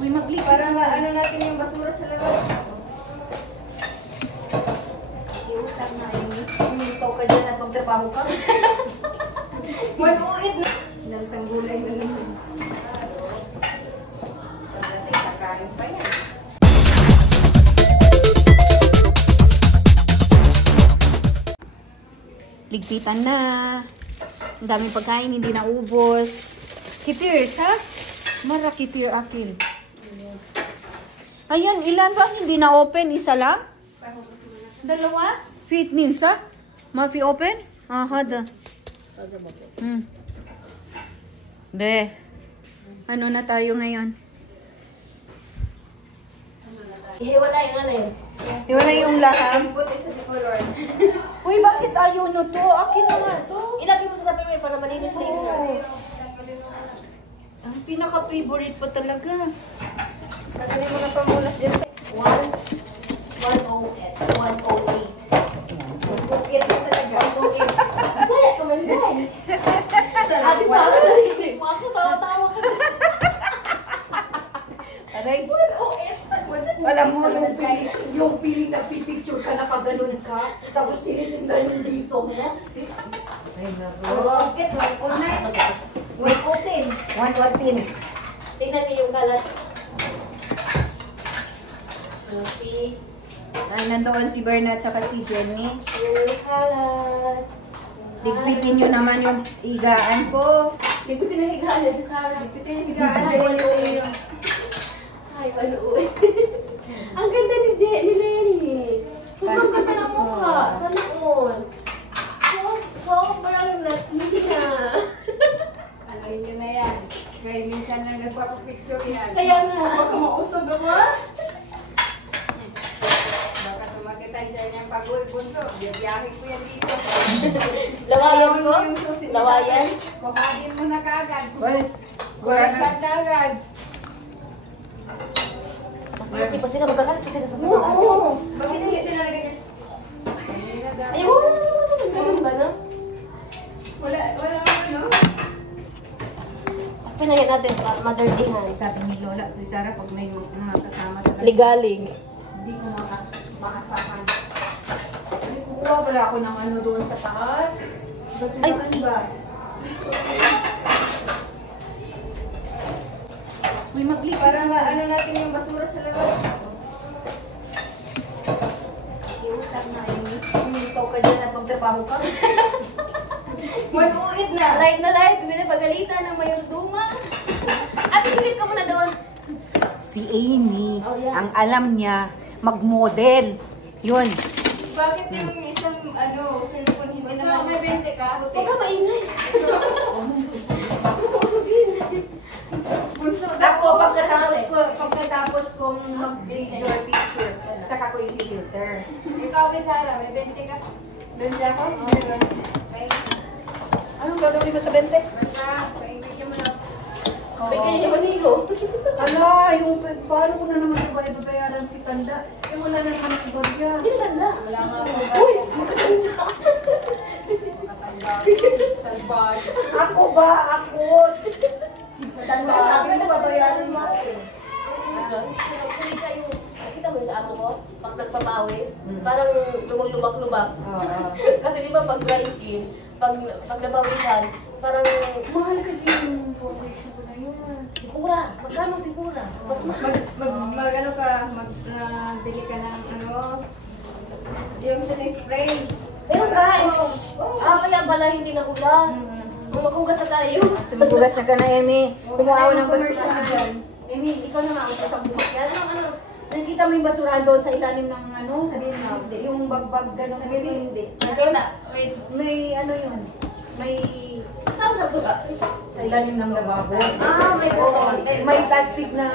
Uy, mag-click. Para ano natin yung basura sa labas. Iusap na yun. Ikaw ka dyan at magtrabaho ka. Manulit na. Nagtanggulay na naman. Pagdating, kakain pa yan. Ligpitan na. Ang daming pagkain, hindi na ubos. Kipir, ha? Mara kipir akin. Ayan, ilan ba hindi na open? Isa lang? Dalawa? Fitnin sa? Mafi open? Hada. Be. Ano na tayo ngayon? Ihiwala yung ano yun. Iwala yung laham. Buti sa color. Uy, bakit ayaw nyo to? Akin na nga to. Ilagay mo sa Tupperware para malinis na yung shirt. Ang pinaka-favorite po talaga. Pagkain mo na pamulas dyan. 108. 108. Bukit na talaga. 108. Masaya ka man dyan. Ate sa akin. Ako tawa-tawa ka. Aray. 108. Alam mo, yung feeling na pipicture ka, nakaganon ka, tapos tinitingnan yung dito mo. Ay, naro. Bukit, 109. 110. 110. Tingnan niyo yung kalat. Okay. Ay, nandoon si Bernard saka si Jenny. Yung kalat. Ligpitin nyo naman yung higaan ko. Ligpitin ang higaan niya si Sarah. Ligpitin ang higaan. Ay, maluoy. Ay, maluoy. Ang ganda ni Lenny. Sobrang ganda ng mukha. Sana all. Sobrang hindi na. Alayin niyo na yan. Kaya minsan lang nagpapapicture yan. Kaya nga. Baka mausog ako. Baka tumakita dyan yung pag-uwi-bundo. Biyahe ko yan dito. Lawayan ko? Lawayan? Kumadin mo na kaagad. Kumadin na agad. Hindi pa sila magkakalit kasi sa sasagot natin. Bakit hindi sila nagagay? Ayun! Ganun ba na? Wala ano? Pinayan natin, mother dingan. Sabi ni Lola, ito Sarah, pag may mga kasama talaga. Ligalig. Hindi ko makasahan. Ay, kukuha pala ako ng ano doon sa taas. Basurahan ba? Uy, mag-click. Para ano natin yung basura sa labas. Iusap na yun. Ikaw ka dyan at magtrabaho ka. Manulit na! Light na light, may napagalitan ng mayorduma. At silip ka muna doon. Si Amy, Oh, yeah. ang alam niya, mag-model. Yun. Bakit yung isang cellphone hindi naman may 20 ka? Huwag ka maingay. Ako, pagkatapos kong mag-video picture, saka ko i-filter. Ikaw, may Sarah, may 20 ka? Bente ako? May Anong gagawin mo sa bente? basta, paingay mo na. Bigay niya manigo. Ala, yung paano ko na naman ibabayaran si Tanda? Eh, wala na naman ang bagya. Hindi na. Wala nga ako. Uy! Makatanda. Salbay. Ako ba? Ako! Si Tanda, Sabi mo, babayaran mo ako. Kita mo yung sa amo ko? Pag nagpapawis, parang lumag-lubak-lubak. Kasi di ba pag dry skin, pag napawisan, parang mahal kasi yung foundation ko na yun. Sipura. Magkano sipura? Mas mahal. Mag-ano ka, mag-bili ka ng yung spray. Pero ka, kaya pala hindi nahugas. Kung maghugas na tayo. Sumugulas na ka na, Amy. Kumuha ako ng commercial basurahan. dyan. Amy, ikaw na mausap sa bumak yan. Ano? Nakikita mo yung basurahan doon sa ilalim ng sa hindi. Yung bagbag gano'n. Sa hindi. Nakita. Wait. May ano yun. May Saan sa tuga? sa ilalim ng lababo. May butol. May plastic na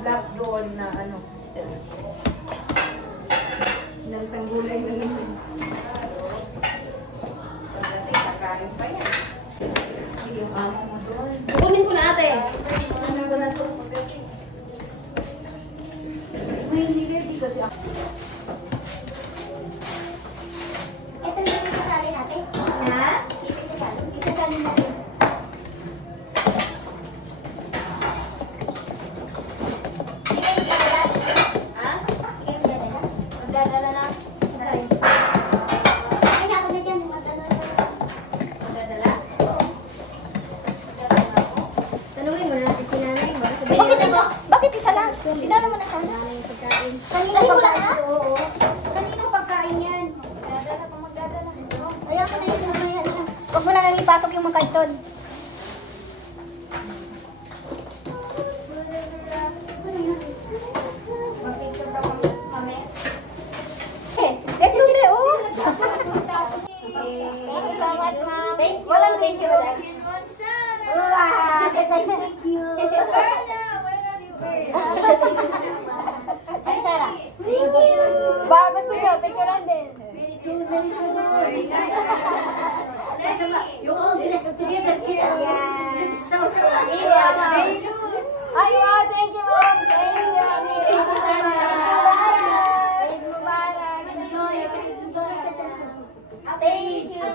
black doon na ano. Nagtanggulay na naman. Pagdating, kakain pa yan. Yung amo mo doon. Kukunin ko na ate. Ano ba na to? May hindi ready kasi ako. Ito na yung isasali natin. Ha? Isasali natin. Dinala mo na sana? Kanino pagkain? Oo. Kanino pagkain yan? Magdadala pa magdadala. Ayaw ko na yun. Mamaya na. Huwag mo na lang ipasok yung mga karton. Mag-picture pa kami mamaya. Ito na, oh. Thank you so much, ma'am. Thank you. Walang thank you. Wow, Thank you. Ay, Sarah. Thank you. Ba, gusto nyo, picturean din. Yung all dress together, kita. Ay, wow, thank you, ma'am. Thank you. Thank you, Eid Mubarak. Enjoy. Thank you.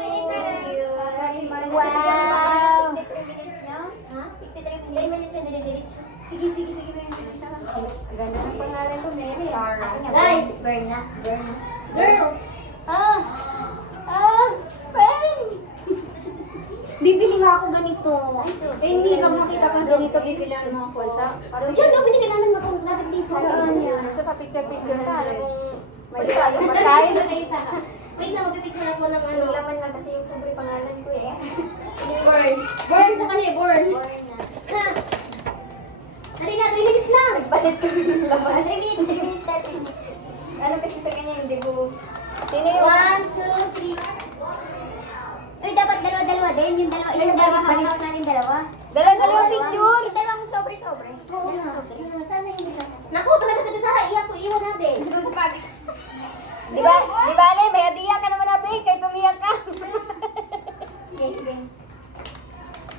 Wow. 53 minutes nyo? Ha? 53 minutes na dire-diretso. Sige. Ganda ng pangalan ko, Mary. Sarah. Guys, burn na. Girls! Friend! Bibili nga ako ganito. Eh, hindi pag makita ka ganito, bibili ako ng mga sa. Diyan, no, binili namin mapag-lapit dito. Saan yan? Sa pa-picture-picture tayo. May tayo matay. Wait lang, magpipicture ako ng ano. Laman lang kasi yung sobre pangalan ko eh. Burn sa kanya, burn. Ha? Dali na, 3 minutes lang. Balit sa ng laman. 3 minutes, 3 minutes. Ano kasi sa kanya, hindi ko... Sino yung... 1, 2, 3. Uy, dapat dalawa-dalawa din. Yung dalawa, hawak natin dalawa. Dala-dalawang picture. Yung dalawang sobre-sobre. Oo, sobre. Sana hindi sa... Naku, talaga sa Sara, iyak ko, iwan natin. Doon sa pag... Di ba, Ale, may hadiah ka naman na, Bey, kay tumiyak ka. Okay.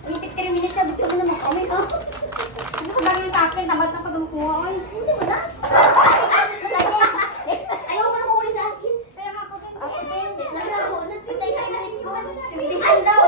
Uy, 3 minutes, sabi ko naman kami. Ano ka bagay sa akin? Tamad na pag-umukuha, oy. Hindi mo na. Ayaw ko na kukunin sa akin. Kaya nga ako din. Ako din. Nakita ko na. 6 minutes ko. Sindihan daw.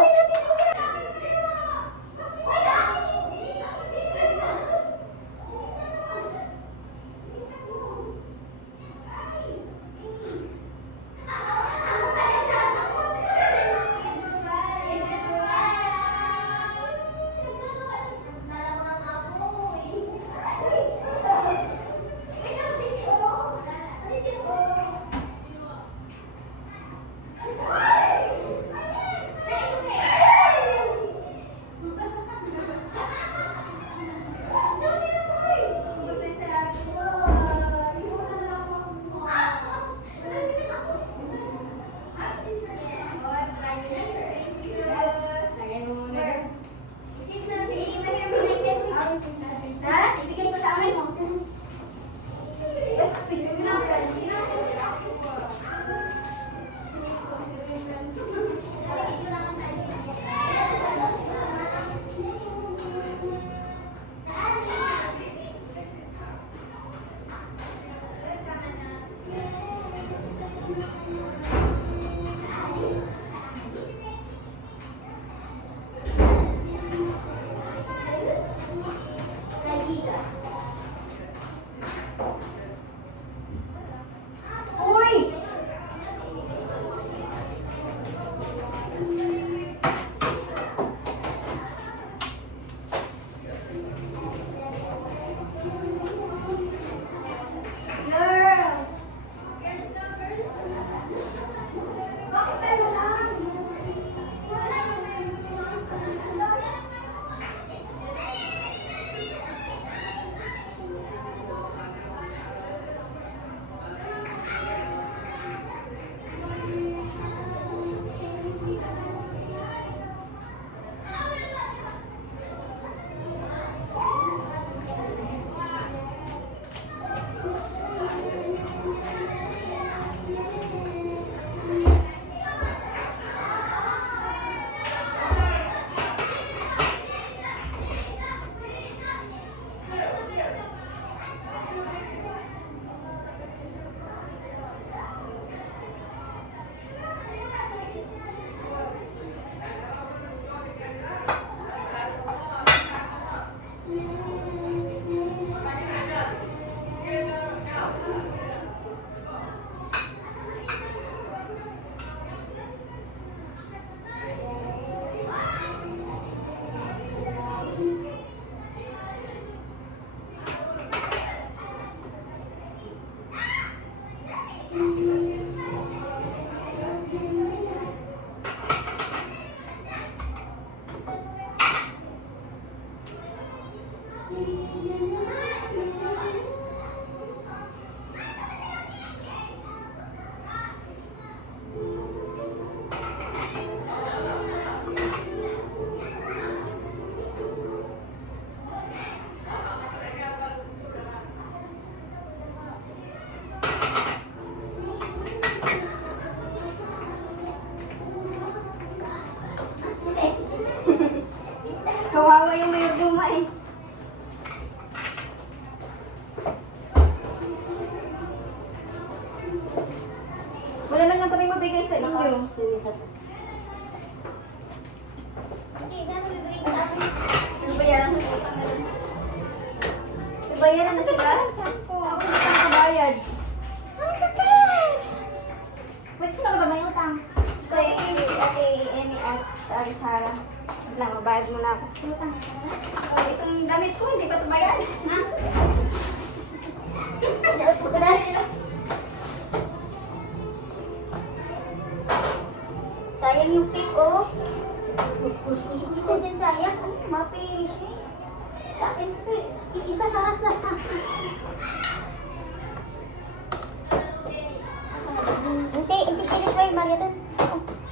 inyo. Bayaran ng utang na lang. Bayaran na sila? Ako na kabayad. Ang sakit! Wait, sino ka ba may utang? Kay Amy at Arisara. Wait lang, mabayad muna ako. Utang, Sara? Oh, itong damit ko, hindi pa ito bayad. Ha? Dapat ko na. Sayang yung pick, oh. Sayang, sayang. Ano, mapis eh. Sa akin, yung iba sarap na. Hindi siya ba yung Maria doon?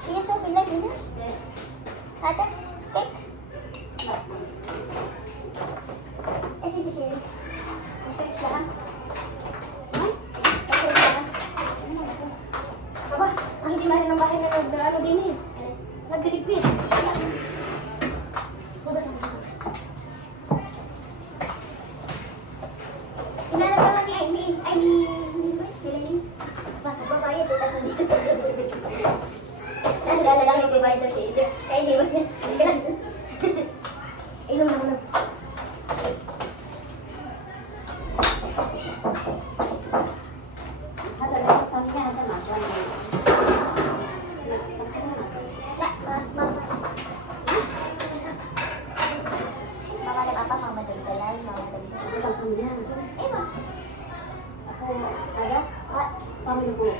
Iya, so, bilay, bilay. Ate, pick. Eh, sige, sige. Masaya siya. Ha? Masaya siya. Aba, ang hindi mahal ng bahay na nag-ano din eh. Nagdiligpit. Hugas ang gusto. Inanap naman ni Aileen. Babayad, utas na dito. Nasa lang yung babayad na siya. Kaya hindi mo niya. Sige lang. Inom na muna. Sabi niya, ada masya. Mama ada apa mama dari jalan, mama dari jalan. Bukan sambil. Ma. Aku ada, Pak, pamilih dulu.